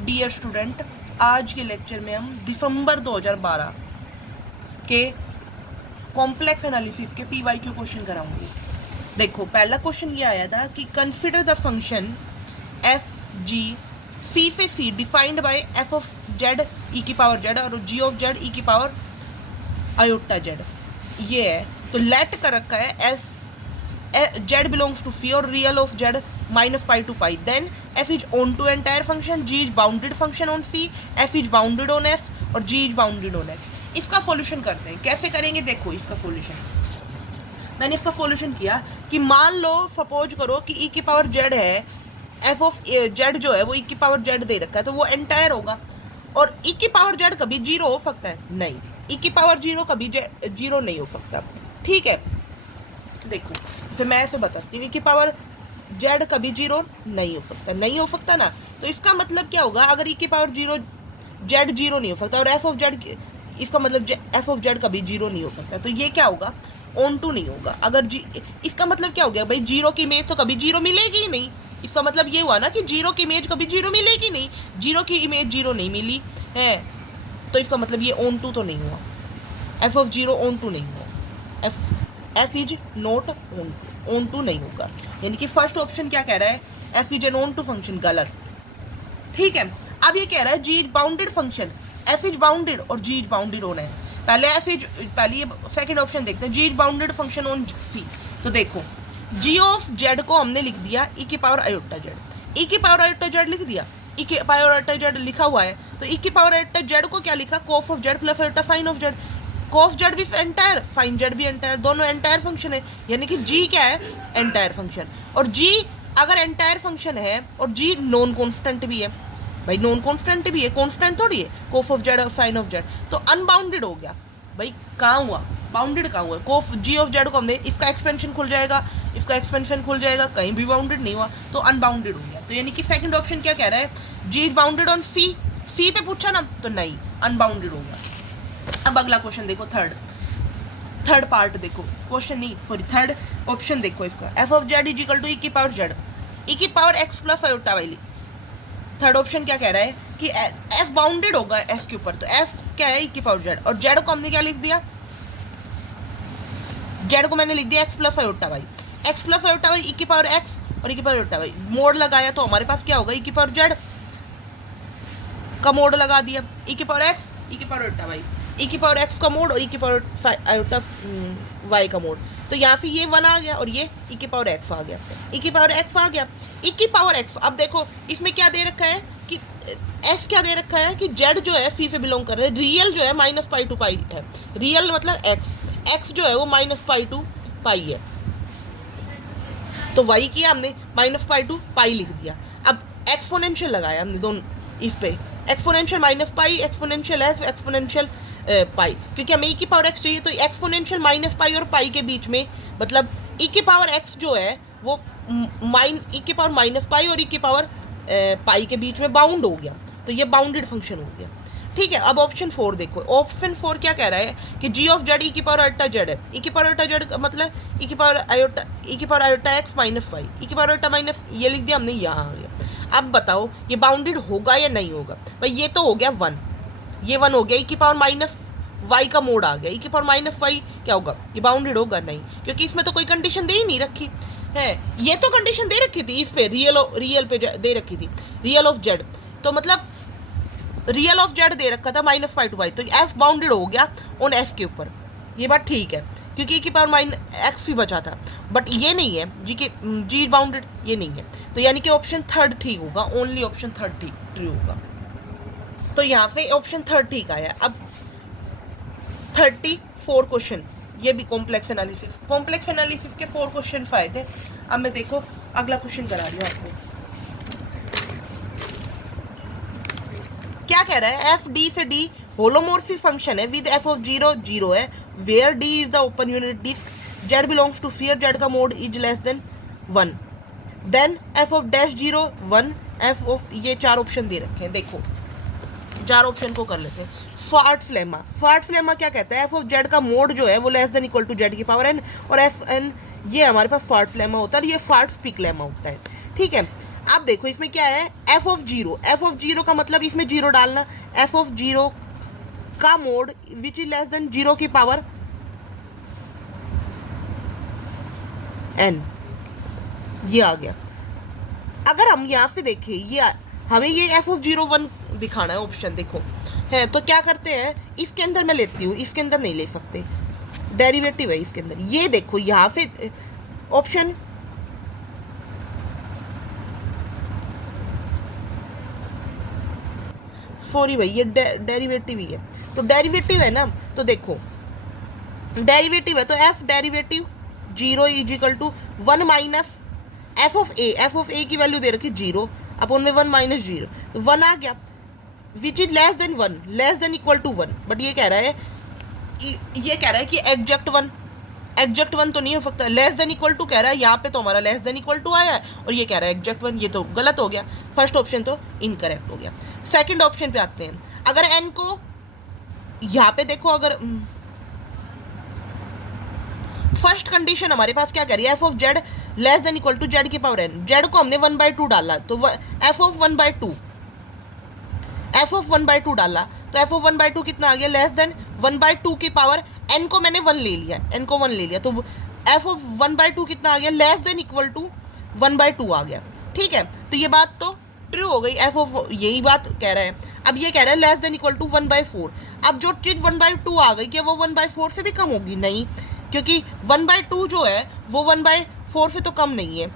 Dear student, आज के lecture में हम दिसंबर 2012 के कॉम्प्लेक्स एनालिसिस के PYQ क्वेश्चन कराऊंगी। देखो, पहला क्वेश्चन ये आया था कि consider the function F G C से C defined by F of Z E की पावर जेड और जी ऑफ जेड ई की पावर आयोटा जेड। ये है, तो लेट कर रखा है S Z belongs to phi और real of Z minus pi to pi, then F is on to entire function, G is bounded function on phi, F is bounded on F और G is bounded on F. इसका solution करते हैं। कैसे करेंगे? देखो, इसका solution मैंने इसका सॉल्यूशन किया कि मान लो, सपोज करो कि ई की पावर जेड है, एफ ऑफ जेड जो है वो ई की पावर जेड दे रखा है, तो वो एंटायर होगा। और ई की पावर जेड कभी जीरो हो सकता है? नहीं। ई की पावर जीरो कभी जीरो नहीं हो सकता। ठीक है, देखो फिर मैं ऐसे बताती हूँ, ई की पावर जेड कभी जीरो नहीं हो सकता, नहीं हो सकता ना। तो इसका मतलब क्या होगा? अगर ई की पावर जीरो जेड जीरो नहीं हो सकता और एफ ऑफ जेड, इसका मतलब एफ ऑफ जेड कभी जीरो नहीं हो सकता, तो ये क्या होगा? ऑन टू नहीं होगा। अगर इसका मतलब क्या हो गया भाई? जीरो की इमेज तो कभी जीरो मिलेगी ही नहीं। इसका मतलब ये हुआ ना कि जीरो की इमेज कभी जीरो मिलेगी नहीं। जीरो की इमेज जीरो नहीं मिली है, तो इसका मतलब ये ऑन टू तो नहीं हुआ। F of zero on to नहीं हुआ। F is not on to नहीं होगा। यानी कि फर्स्ट ऑप्शन क्या कह रहा है? एफ इज एन ऑन टू फंक्शन, गलत। ठीक है, अब ये कह रहा है G is bounded function, F is bounded और जी इज बाउंडेड ऑन है। पहले ये सेकंड ऑप्शन देखते हैं, जी इज बाउंडेड फंक्शन ऑन फी। तो देखो, जी ऑफ जेड को हमने लिख दिया ई की पावर आयोटा जेड, ई की पावर आयोटा जेड लिख दिया, ई की पावर आयोटा जेड लिखा हुआ है, तो ई की पावर आयोटा जेड को क्या लिखा? Cos of Z plus iota sine of Z. Cos Z भी एंटायर, फाइन जेड भी एंटायर, दोनों एंटायर फंक्शन है। यानी कि जी क्या है? Entire function. और जी अगर एंटायर फंक्शन है और जी नॉन कॉन्स्टेंट भी है, भाई नॉन कॉन्स्टेंट भी है, कॉन्स्टेंट थोड़ी है, कॉफ ऑफ जेड और फाइन ऑफ जेड, तो अनबाउंडेड हो गया। भाई कहाँ हुआ? बाउंडेड कहाँ हुआ? कॉफ जी ऑफ जेड को हमने, इसका एक्सपेंशन खुल जाएगा, इसका एक्सपेंशन खुल जाएगा, कहीं भी बाउंडेड नहीं हुआ, तो अनबाउंडेड हो गया। तो यानी कि सेकंड ऑप्शन क्या कह रहा है? जी इज बाउंडेड ऑन फी। फी पे पूछा ना, तो नहीं, अनबाउंडेड हो गया। अब अगला क्वेश्चन देखो, थर्ड पार्ट देखो, क्वेश्चन नहीं सॉरी, थर्ड ऑप्शन देखो इसका, F of Z is equal to E की पावर जेड, ई की power X plus iota Y. Third option क्या कह रहा है कि एफ बाउंडेड होगा एफ के ऊपर, तो एफ क्या है? ई की पावर जेड, और जेड को हमने क्या लिख दिया? जेड को मैंने लिख दिया X plus iota Y, X plus iota Y, E की पावर एक्स और ई की पावर आयोटा वाई। मोड लगाया तो हमारे पास क्या होगा? ई की पावर जेड का मोड लगा दिया, ई की पावर एक्स, ई की पावर आयोटा वाई, ई की पावर एक्स का मोड और ई की पावर आयोटा वाई का मोड। तो यहाँ पे ये वन आ गया और ये ई की पावर एक्स आ गया, ई की पावर एक्स आ गया, ई की पावर एक्स। अब देखो इसमें क्या दे रखा है कि एफ क्या दे रखा है कि जेड जो है फी से बिलोंग कर रहा है, रियल जो है माइनस पाई टू पाई है, रियल मतलब एक्स, एक्स जो है वो माइनस पाई टू पाई है, तो वाई किया हमने माइनस पाई टू पाई लिख दिया। अब एक्सपोनेंशियल लगाया हमने दोनों इस पे, exponential minus pi, exponential X, exponential pi, क्योंकि हमें ई की पावर एक्स चाहिए, तो एक्सपोनेंशियल माइनस पाई और पाई के बीच में, मतलब ई की पावर एक्स जो है वो ई की पावर माइनस पाई और ई की पावर पाई के बीच में बाउंड हो गया, तो ये बाउंडेड फंक्शन हो गया। ठीक है, अब ऑप्शन 4 देखो, ऑप्शन 4 क्या कह रहा है कि जी ऑफ जेड ई की पावर आयोटा जेड है, ई की पावर आयोटा जेड का मतलब ई की power iota X minus Y, E की पावर आयोटा माइनस, ये लिख दिया हमने, यहाँ आ गया। अब बताओ ये बाउंडेड होगा या नहीं होगा? भाई ये तो हो गया 1, ये 1 हो गया, ई की पावर माइनस वाई का मोड आ गया, ई की पावर माइनस वाई क्या होगा? ये बाउंडेड होगा? नहीं, क्योंकि इसमें तो कोई कंडीशन दे ही नहीं रखी है। ये तो कंडीशन दे रखी थी इस पे, रियल पे दे रखी थी, रियल ऑफ जेड, तो मतलब रियल ऑफ जेड दे रखा था माइनस पाई टू पाई, तो एफ बाउंडेड हो गया ऑन एफ के ऊपर। ये बात ठीक है, क्योंकि ई की पावर माइनस एक्स ही बचा था, बट ये नहीं है जी बाउंडेड, ये नहीं है, तो यानी कि ऑप्शन थर्ड ठीक होगा, ओनली ऑप्शन थर्ड ठीक होगा। तो यहाँ पे ऑप्शन थर्ड ठीक आया। अब 34 क्वेश्चन, ये भी कॉम्प्लेक्स एनालिसिस के 4 क्वेश्चन आए थे। अब मैं देखो अगला क्वेश्चन करा रही हूँ आपको। क्या कह रहा है? एफ डी से डी होलोमोर्फिक फंक्शन है with F of zero zero है, where D is the open unit disc, Z belongs to fear, Z का mod is less than 1, then F of dash zero 1, F of, ये 4 option दे रखे हैं। देखो 4 option को कर लेते हैं। फार्ट फ्लेमा क्या कहता है? एफ ऑफ जेड का मोड जो है वो less than equal to Z की पावर एन, और एफ एन ये हमारे पास फार्ट फ्लेमा होता है, ये फार्ट स्पिक लेमा होता है। ठीक है, अब देखो इसमें क्या है, F of zero, F of zero का मतलब इसमें जीरो डालना, एफ ऑफ जीरो का mode which is less than zero की पावर n, ये आ गया। अगर हम यहाँ से देखें, ये हमें ये एफ ऑफ जीरो वन दिखाना है ऑप्शन, देखो है तो क्या करते हैं, इसके अंदर मैं लेती हूँ, इसके अंदर नहीं ले सकते, डेरिवेटिव है इसके अंदर। ये देखो यहाँ से ऑप्शन सॉरी भाई ये डेरिवेटिव ही है, तो डेरिवेटिव है ना, तो देखो डेरिवेटिव है तो F derivative zero is equal to one minus F of A, F of A की वैल्यू दे रखी जीरो अपॉन में वन माइनस जीरो, तो वन आ गया, which is less than one, less than equal to one. But ये कह रहा है कि एग्जैक्ट वन, एग्जैक्ट वन तो नहीं हो सकता, लेस देन इक्वल टू कह रहा है, यहाँ पे तो हमारा लेस देन इक्वल टू आया है और ये कह रहा है एग्जैक्ट वन, ये तो गलत हो गया, फर्स्ट ऑप्शन तो इनकरेक्ट हो गया। सेकंड ऑप्शन पे आते हैं, अगर एन को यहाँ पे देखो, अगर फर्स्ट कंडीशन हमारे पास क्या करिए, F of Z less than equal to Z की पावर एन, जेड को हमने 1/2 डाला तो एफ ऑफ 1/2, एफ ऑफ 1/2 डाला तो एफ ऑफ 1/2 कितना आ गया, लेस देन 1/2 की पावर एन को मैंने 1 ले लिया, एन को 1 ले लिया तो एफ ऑफ 1/2 कितना आ गया, लेस देन इक्वल टू 1/2 आ गया। ठीक है, तो ये बात तो ट्रू हो गई, एफ ऑफ यही बात कह रहा है। अब ये कह रहा है लेस देन इक्वल टू 1/4, अब जो चीज 1/2 आ गई क्या वो 1/4 से भी कम होगी, नहीं, क्योंकि 1/2 जो है वो 1/4 से तो कम नहीं है,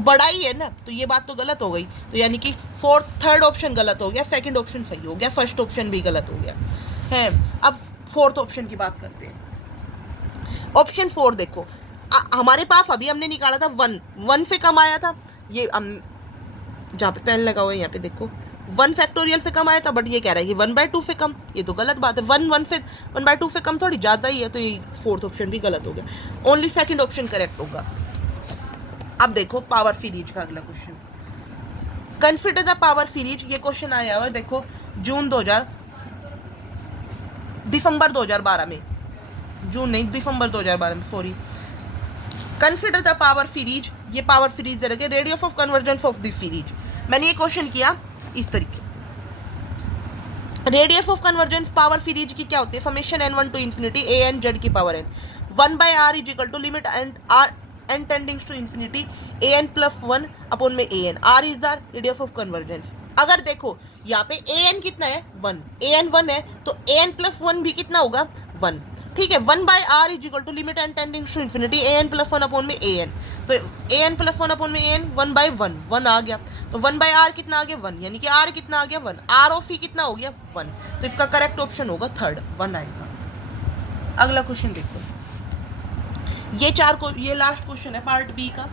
बड़ा ही है ना, तो ये बात तो गलत हो गई, तो यानी कि थर्ड ऑप्शन गलत हो गया, सेकंड ऑप्शन सही हो गया, फर्स्ट ऑप्शन भी गलत हो गया है। अब फोर्थ ऑप्शन की बात करते हैं। ऑप्शन 4 देखो, हमारे पास अभी हमने निकाला था 1 से कम आया था, ये जहाँ पे पेन लगा हुआ है यहाँ पे देखो 1 फैक्टोरियल से कम आया था, बट ये कह रहा है कि 1/2 से कम, ये तो गलत बात है, 1/2 से कम थोड़ी ज़्यादा ही है, तो ये फोर्थ ऑप्शन भी गलत हो गया, ओनली सेकंड ऑप्शन करेक्ट होगा। अब देखो पावर सीरीज का अगला question, consider the power series, ये क्वेश्चन आया हुआ है देखो दिसंबर 2012 में, जून नहीं दिसंबर 2012 में, सॉरी। कंसिडर द पावर सीरीज, ये पावर सीरीज दे रखे, radius of convergence of this series. मैंने ये क्वेश्चन किया इस तरीके, radius of convergence power series की क्या होती है, summation n1 to infinity a n z की power n, 1/r is equal to limit n tending to infinity a n plus 1 upon में a n, r is the radius of convergence. अगर देखो यहाँ पे a n कितना है 1, a n 1 है तो a n प्लस 1 भी कितना होगा 1, ठीक है। 1/r is equal to limit n tending to infinity a n plus 1 upon में a n, तो a n प्लस 1 अपॉन में a n 1/1, 1 आ गया, तो 1/r कितना आ गया 1, यानी कि r कितना आ गया 1, r ऑफ e कितना हो गया 1, तो इसका करेक्ट ऑप्शन होगा थर्ड 1 आएगा। अगला क्वेश्चन देखो, ये लास्ट क्वेश्चन है पार्ट बी का।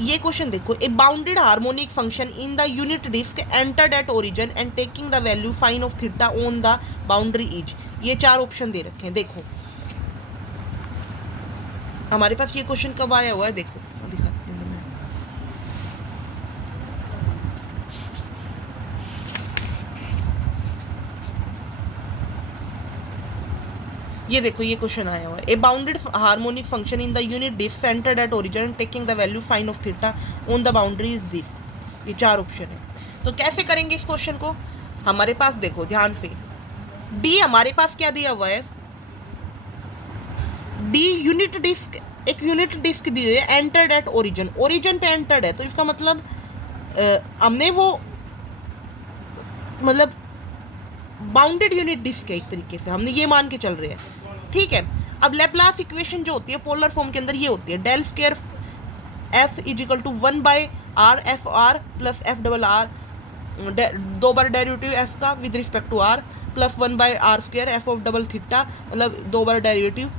ये क्वेश्चन देखो, a bounded harmonic function in the unit disc entered at origin and taking the value sine of theta on the boundary is, ये 4 ऑप्शन दे रखे हैं। देखो हमारे पास ये क्वेश्चन कब आया हुआ है, देखो दिखा, ये देखो ये क्वेश्चन आया हुआ है, a bounded harmonic function in the unit disc centered at origin taking the value sine of theta on the boundary is this, ये 4 ऑप्शन है। तो कैसे करेंगे इस क्वेश्चन को, हमारे पास देखो ध्यान से, डी हमारे पास क्या दिया हुआ है, डी यूनिट डिस्क, एक यूनिट डिस्क दी हुई है एंटर्ड एट ओरिजिन, ओरिजिन पे एंटर्ड है, तो इसका मतलब हमने वो मतलब बाउंडेड यूनिट डिस्क है, एक तरीके से हमने ये मान के चल रहे हैं, ठीक है। अब लेप्लास इक्वेशन जो होती है पोलर फॉर्म के अंदर ये होती है, del square F is equal to 1/r F R plus F double R, 2 बार डेरिवेटिव एफ का with respect to R, plus 1/r square F of double theta, मतलब 2 बार derivative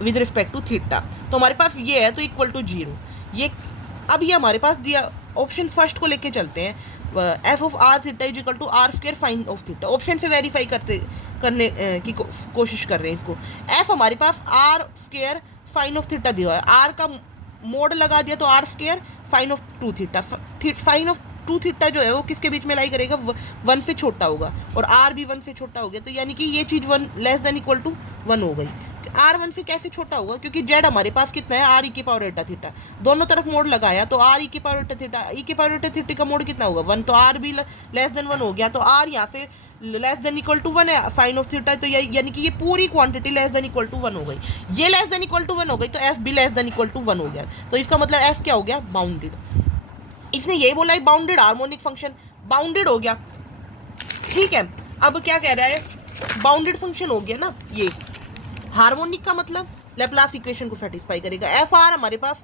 with respect to theta, तो हमारे पास ये है तो equal to 0। ये अब ये हमारे पास दिया, ऑप्शन फर्स्ट को लेके चलते हैं, F of R theta is equal to R square sine of theta, option से वेरीफाई करने की कोशिश कर रहे हैं इसको। एफ हमारे पास R square sine of theta दिया है, आर का मोड लगा दिया तो R square sine of 2 theta, sine of two theta जो है वो किसके बीच में लाई करेगा, 1 से छोटा होगा, और आर भी 1 से छोटा हो गया, तो यानी कि ये चीज़ 1 लेस देन इक्वल टू 1 हो गई। आर 1 से कैसे छोटा होगा, क्योंकि जेड हमारे पास कितना है, आर ई की पावर एटा थीटा, दोनों तरफ मोड लगाया तो आर ई की पावर एटा थीटा, ई की पावर एटा थीटा का मोड कितना होगा 1, तो आर भी लेस देन 1 हो गया, तो आर यहाँ पे लेस देन इक्वल टू 1 है साइन ऑफ थीटा, तो यानी कि ये पूरी quantity less than equal to 1 हो गई। ये लेस देन इक्वल टू 1 हो गई तो एफ भी लेस देन इक्वल टू 1 हो गया, तो इसका मतलब एफ क्या हो गया, बाउंडेड। इसने यही बोला है बाउंडेड हार्मोनिक फंक्शन, बाउंडेड हो गया, ठीक है। अब क्या कह रहा है, बाउंडेड फंक्शन हो गया ना, ये हार्मोनिक का मतलब लैप्लास इक्वेशन को सेटिस्फाई करेगा। एफ आर हमारे पास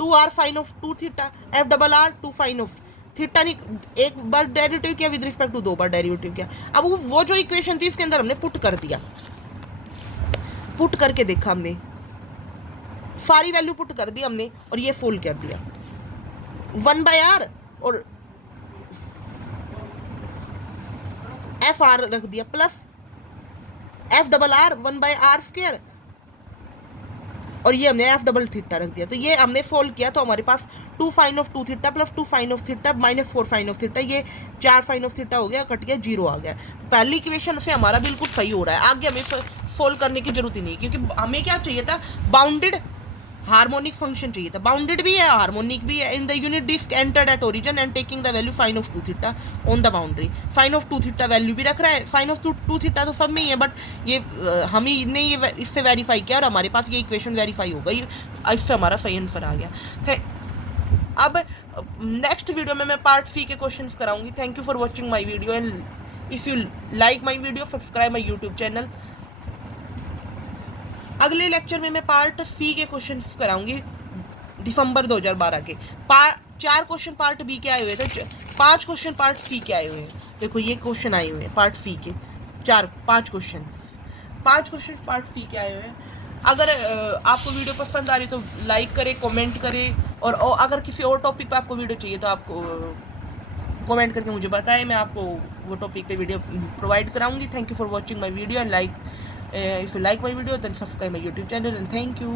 2r sine of 2 theta, F double R 2 sine of theta, नहीं एक बार डेरिवेटिव किया विद रिस्पेक्ट टू 2 बार डेरिवेटिव किया। अब वो जो इक्वेशन थी उसके अंदर हमने पुट कर दिया, पुट करके देखा हमने, सारी वैल्यू पुट कर दी हमने और ये फोल कर दिया 1/r और एफ आर रख दिया plus F double are 1/r², और ये हमने एफ डबल थीटा रख दिया, तो ये हमने फोल्ड किया तो हमारे पास 2 sine of 2 theta plus 2 sine of theta minus 4 sine of theta, ये 4 साइन ऑफ थीटा हो गया, कट गया, 0 आ गया। पहली इक्वेशन से हमारा बिल्कुल सही हो रहा है, आगे हमें फोल्ड करने की जरूरत ही नहीं, क्योंकि हमें क्या चाहिए था, बाउंडेड हार्मोनिक फंक्शन चाहिए था, बाउंडेड भी है हार्मोनिक भी है। In the unit disc entered at origin and taking the value sine of 2 theta on the boundary, sine of 2 theta value भी रख रहा है, साइन ऑफ 2 थीटा तो सब में ही है, बट ये हम ही ने ये इससे वेरीफाई किया और हमारे पास ये इक्वेशन वेरीफाई हो गई, इससे हमारा सही आंसर आ गया। अब नेक्स्ट वीडियो में मैं पार्ट सी के क्वेश्चन कराऊंगी। Thank you for watching my video and if you like my video subscribe my YouTube channel. अगले लेक्चर में मैं पार्ट सी के क्वेश्चन कराऊंगी दिसंबर 2012 के। 4 क्वेश्चन पार्ट बी के आए हुए थे, 5 क्वेश्चन पार्ट सी के आए हुए हैं। देखो ये क्वेश्चन आए हुए हैं पार्ट सी के, 5 क्वेश्चन पार्ट सी के आए हुए हैं। अगर आपको वीडियो पसंद आ रही तो लाइक करें, कमेंट करें, और अगर किसी और टॉपिक पे आपको वीडियो चाहिए तो आपको कमेंट करके मुझे बताएं, मैं आपको वो टॉपिक पे वीडियो प्रोवाइड कराऊंगी। Thank you for watching my video and like if you like my video then subscribe my YouTube channel and thank you.